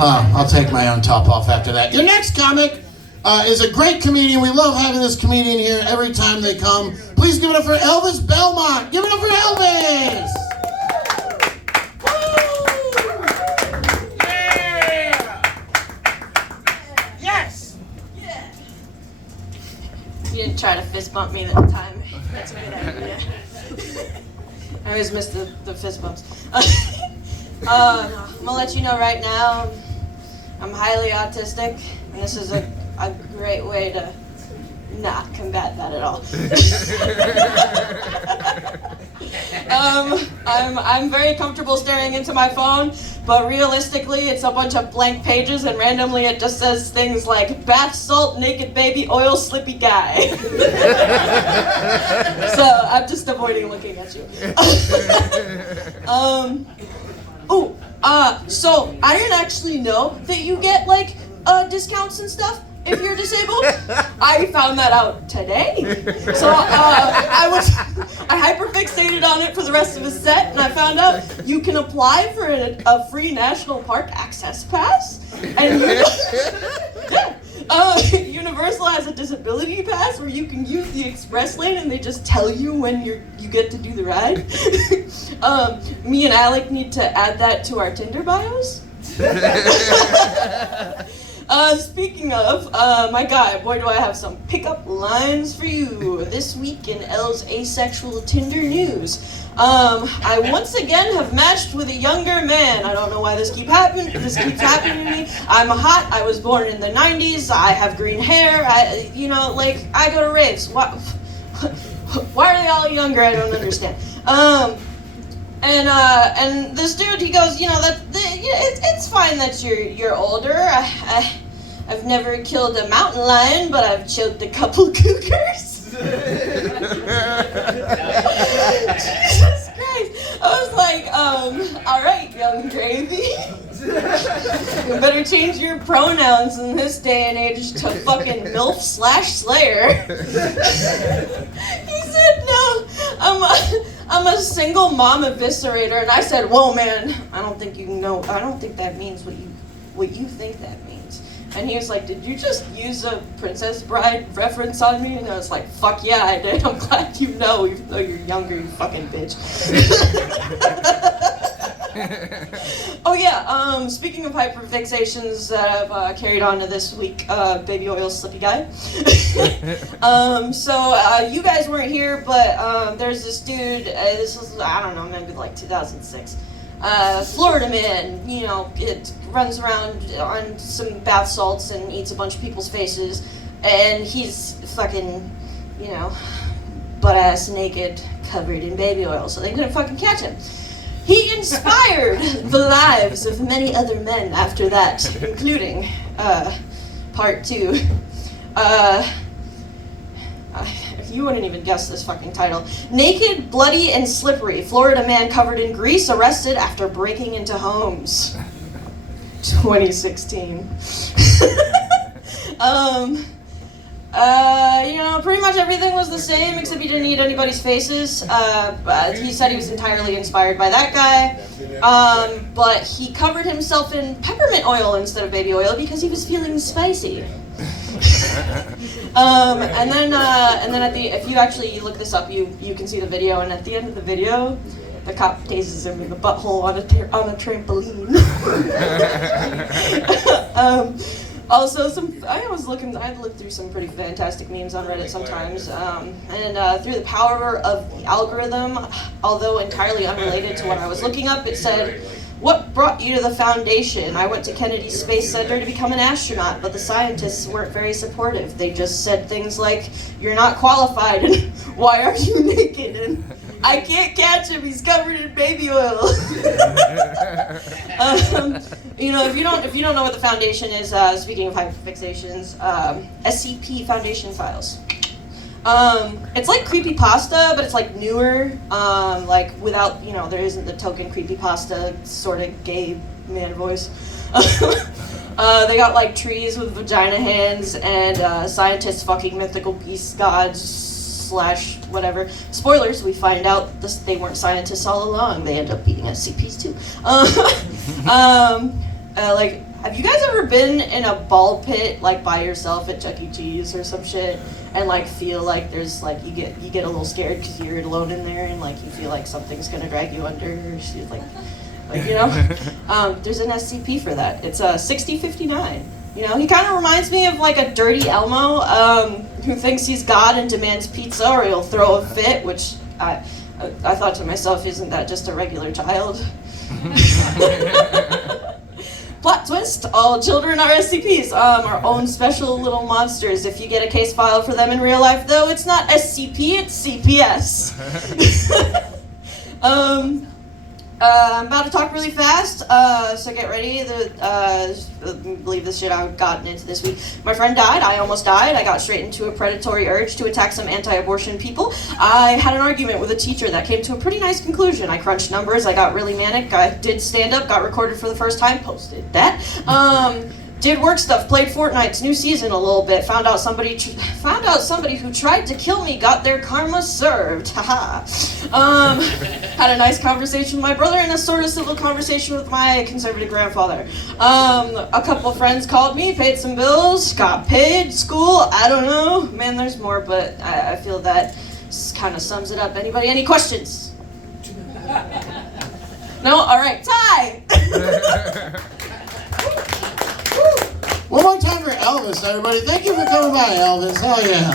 I'll take my own top off after that. Your next comic is a great comedian. We love having this comedian here every time they come. Please give it up for Elvis Belmont. Give it up for Elvis! You didn't try to fist bump me that time. That's a good idea. I always miss the fist bumps. I'm gonna let you know right now, I'm highly autistic, and this is a great way to not combat that at all. I'm very comfortable staring into my phone, but realistically it's a bunch of blank pages and randomly it just says things like bath salt, naked baby oil, slippy guy. So I'm just avoiding looking at you. So I didn't actually know that you get like discounts and stuff if you're disabled. I found that out today. So I hyperfixated on it for the rest of the set, and I found out you can apply for a free national park access pass. And Universal has a disability pass where you can use the express lane, and they just tell you when you get to do the ride. Me and Alec need to add that to our Tinder bios. Speaking of, my guy, boy do I have some pickup lines for you. This week in Elle's asexual Tinder news. I once again have matched with a younger man. I don't know why this keeps happening to me. I'm hot, I was born in the 90s, I have green hair, I go to raves. Why are they all younger? I don't understand. And this dude, he goes, it's fine that you're older. I've never killed a mountain lion, but I've choked a couple cougars. Jesus Christ! I was like, all right, young gravy. You better change your pronouns in this day and age to fucking MILF/Slayer. He said, no, I'm a single mom eviscerator, and I said, whoa, man, I don't think that means what you think that means. And he was like, did you just use a Princess Bride reference on me? And I was like, fuck yeah, I did. I'm glad you know, even though you're younger, you fucking bitch. Oh yeah, speaking of hyperfixations that I've carried on to this week, baby oil slippy guy. You guys weren't here, but there's this dude, this was, I don't know, maybe like 2006. Florida man, it runs around on some bath salts and eats a bunch of people's faces, and he's fucking, butt-ass naked, covered in baby oil, so they couldn't fucking catch him. He inspired the lives of many other men after that, including part 2. You wouldn't even guess this fucking title. Naked, bloody, and slippery. Florida man covered in grease arrested after breaking into homes. 2016. Pretty much everything was the same except he didn't eat anybody's faces. He said he was entirely inspired by that guy. But he covered himself in peppermint oil instead of baby oil because he was feeling spicy. And then if you actually look this up, you can see the video, and at the end of the video, the cop tases him in the butthole on a trampoline. Also, I look through some pretty fantastic memes on Reddit sometimes, and through the power of the algorithm, although entirely unrelated to what I was looking up, it said, what brought you to the foundation? I went to Kennedy Space Center to become an astronaut, but the scientists weren't very supportive. They just said things like, you're not qualified, and why are you naked? And I can't catch him, he's covered in baby oil. If you don't know what the foundation is, speaking of hyperfixations, SCP Foundation files. It's like creepypasta, but it's like newer, without, there isn't the token creepypasta sort of gay man voice. They got like trees with vagina hands and scientists fucking mythical beast gods / whatever. Spoilers, we find out they weren't scientists all along. They end up being SCPs too. have you guys ever been in a ball pit like by yourself at Chuck E. Cheese or some shit, and like feel like there's like you get a little scared because you're alone in there, and like you feel like something's gonna drag you under, or she's like you know, there's an SCP for that. It's 6059. You know, he kind of reminds me of like a dirty Elmo who thinks he's God and demands pizza or he'll throw a fit, which I thought to myself, isn't that just a regular child? Plot twist, all children are SCPs, our own special little monsters. If you get a case file for them in real life, though, it's not SCP, it's CPS. I'm about to talk really fast, so get ready. Believe this shit I've gotten into this week. My friend died, I almost died. I got straight into a predatory urge to attack some anti-abortion people. I had an argument with a teacher that came to a pretty nice conclusion. I crunched numbers, I got really manic, I did stand up, got recorded for the first time, posted that. Did work stuff, played Fortnite's new season a little bit, found out somebody who tried to kill me got their karma served, haha. Had a nice conversation with my brother and a sort of civil conversation with my conservative grandfather. A couple friends called me, paid some bills, got paid, school, I don't know. Man, there's more, but I feel that kind of sums it up. Anybody, any questions? No? Alright, Ty! One more time for Elvis, everybody. Thank you for coming by, Elvis. Hell yeah.